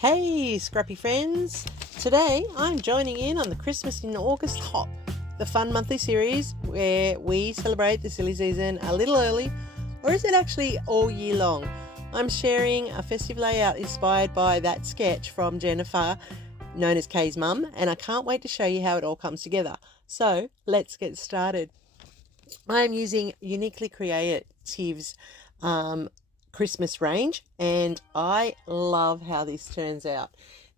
Hey scrappy friends! Today I'm joining in on the Christmas in August Hop, the fun monthly series where we celebrate the silly season a little early, or is it actually all year long? I'm sharing a festive layout inspired by that sketch from Jennifer, known as Kay's mum, and I can't wait to show you how it all comes together. So let's get started. I am using Uniquely Creative's Christmas range, and I love how this turns out.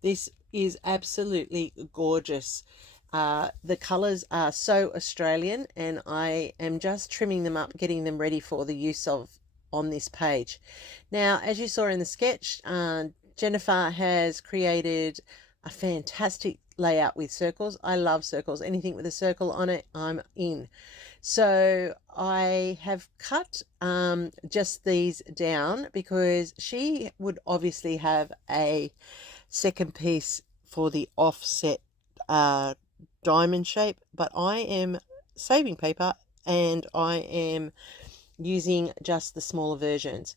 This is absolutely gorgeous. The colors are so Australian, and I am just trimming them up, getting them ready for the use of on this page. Now, as you saw in the sketch, Jennifer has created a fantastic layout with circles. I love circles. Anything with a circle on it, I'm in. So I have cut just these down because she would obviously have a second piece for the offset diamond shape, but I am saving paper and I am using just the smaller versions.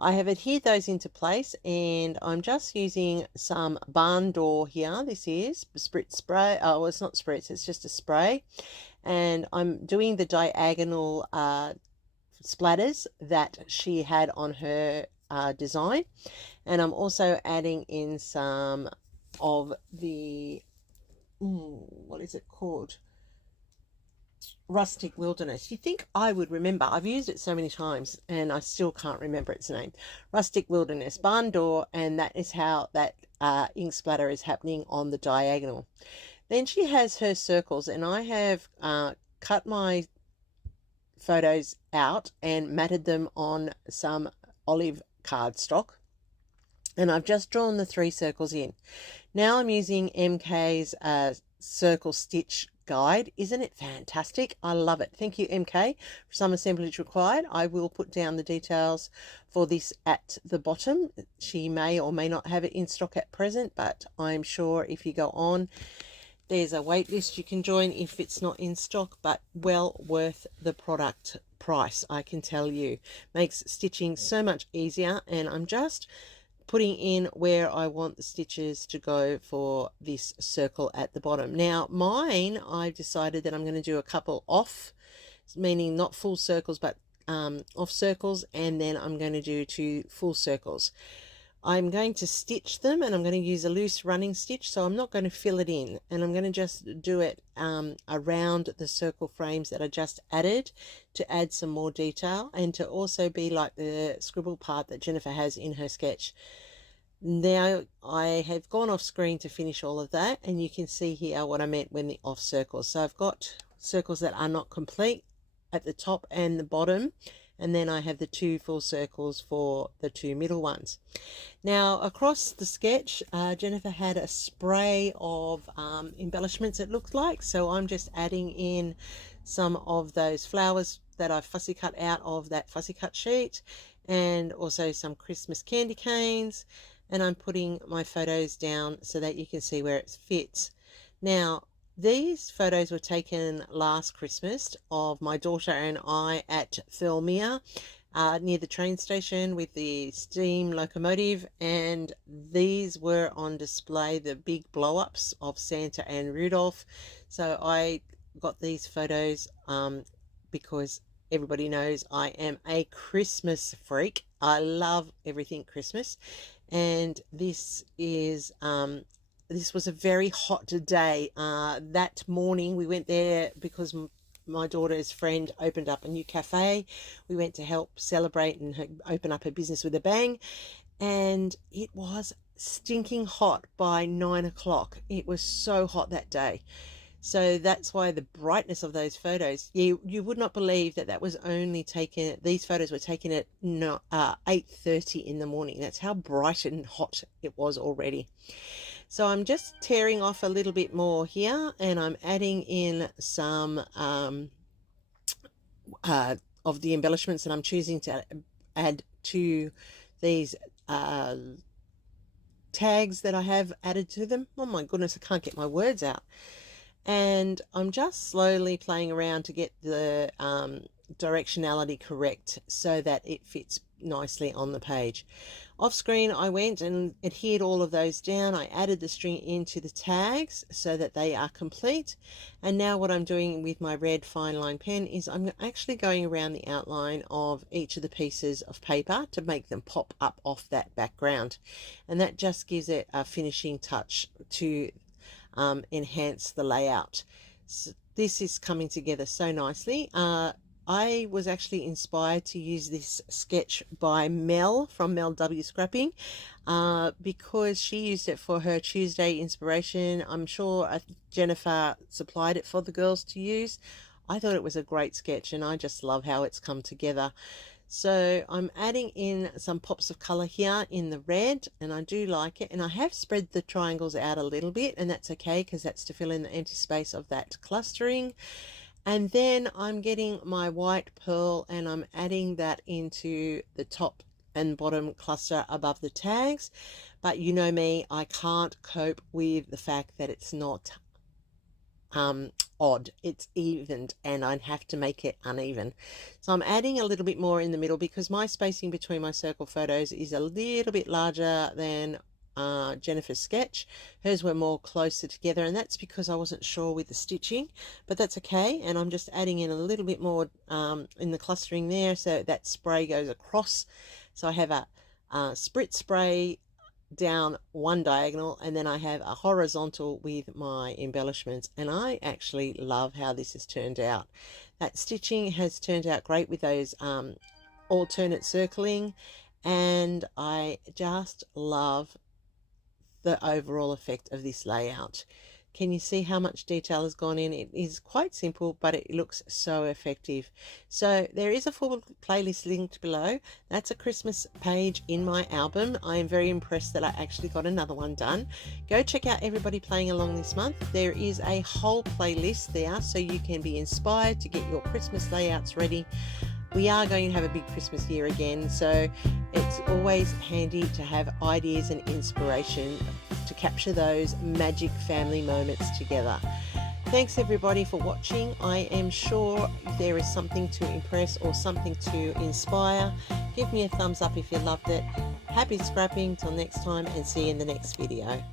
I have adhered those into place, and I'm just using some barn door here. This is spritz spray. Oh, it's not spritz, it's just a spray. And I'm doing the diagonal splatters that she had on her design. And I'm also adding in some of the, what is it called? Rustic Wilderness. You think I would remember? I've used it so many times and I still can't remember its name. Rustic Wilderness barn door, and that is how that ink splatter is happening on the diagonal. Then she has her circles, and I have cut my photos out and matted them on some olive cardstock, and I've just drawn the 3 circles in. Now I'm using MK's circle stitch guide. Isn't it fantastic? I love it. Thank you, MK. For some assemblage required. I will put down the details for this at the bottom. She may or may not have it in stock at present, but I'm sure if you go on, there's a wait list you can join if it's not in stock, but well worth the product price, I can tell you. Makes stitching so much easier, and I'm just putting in where I want the stitches to go for this circle at the bottom. Now mine, I've decided that I'm going to do a couple off, meaning not full circles but off circles, and then I'm going to do 2 full circles. I'm going to stitch them, and I'm going to use a loose running stitch, so I'm not going to fill it in, and I'm going to just do it around the circle frames that I just added to add some more detail, and to also be like the scribble part that Jennifer has in her sketch. Now I have gone off screen to finish all of that, and you can see here what I meant when the off circles. So I've got circles that are not complete at the top and the bottom, and then I have the 2 full circles for the 2 middle ones. Now across the sketch, Jennifer had a spray of embellishments, it looked like, so I'm just adding in some of those flowers that I've fussy cut out of that fussy cut sheet, and also some Christmas candy canes, and I'm putting my photos down so that you can see where it fits. Now these photos were taken last Christmas of my daughter and I at Thelmere, near the train station with the steam locomotive, and these were on display, the big blow-ups of Santa and Rudolph. So I got these photos because everybody knows I am a Christmas freak. I love everything Christmas, and this is this was a very hot day. That morning we went there because my daughter's friend opened up a new cafe. We went to help celebrate and open up her business with a bang, and it was stinking hot by 9 o'clock. It was so hot that day. So that's why the brightness of those photos, you would not believe that that was only taken, these photos were taken at 8:30 in the morning. That's how bright and hot it was already. So I'm just tearing off a little bit more here, and I'm adding in some of the embellishments that I'm choosing to add to these tags that I have added to them. Oh my goodness, I can't get my words out. And I'm just slowly playing around to get the directionality correct so that it fits nicely on the page. Off screen, I went and adhered all of those down. I added the string into the tags so that they are complete. And now what I'm doing with my red fine line pen is I'm actually going around the outline of each of the pieces of paper to make them pop up off that background. And that just gives it a finishing touch to enhance the layout. So this is coming together so nicely. I was actually inspired to use this sketch by Mel from Mel W Scrapping because she used it for her Tuesday inspiration. I'm sure Jennifer supplied it for the girls to use. I thought it was a great sketch and I just love how it's come together. So I'm adding in some pops of color here in the red, and I do like it. And I have spread the triangles out a little bit, and that's okay because that's to fill in the empty space of that clustering. And then I'm getting my white pearl and I'm adding that into the top and bottom cluster above the tags. But you know me, I can't cope with the fact that it's not odd. It's evened and I'd have to make it uneven. So I'm adding a little bit more in the middle because my spacing between my circle photos is a little bit larger than Jennifer's sketch. Hers were more closer together, and that's because I wasn't sure with the stitching, but that's okay. And I'm just adding in a little bit more in the clustering there so that spray goes across. So I have a sprit spray down one diagonal, and then I have a horizontal with my embellishments, and I actually love how this has turned out. That stitching has turned out great with those alternate circling, and I just love the overall effect of this layout. Can you see how much detail has gone in? It is quite simple, but it looks so effective. So there is a full playlist linked below. That's a Christmas page in my album. I am very impressed that I actually got another one done. Go check out everybody playing along this month. There is a whole playlist there so you can be inspired to get your Christmas layouts ready. We are going to have a big Christmas year again, so it's always handy to have ideas and inspiration to capture those magic family moments together. Thanks everybody for watching. I am sure if there is something to impress or something to inspire, give me a thumbs up if you loved it. Happy scrapping till next time, and see you in the next video.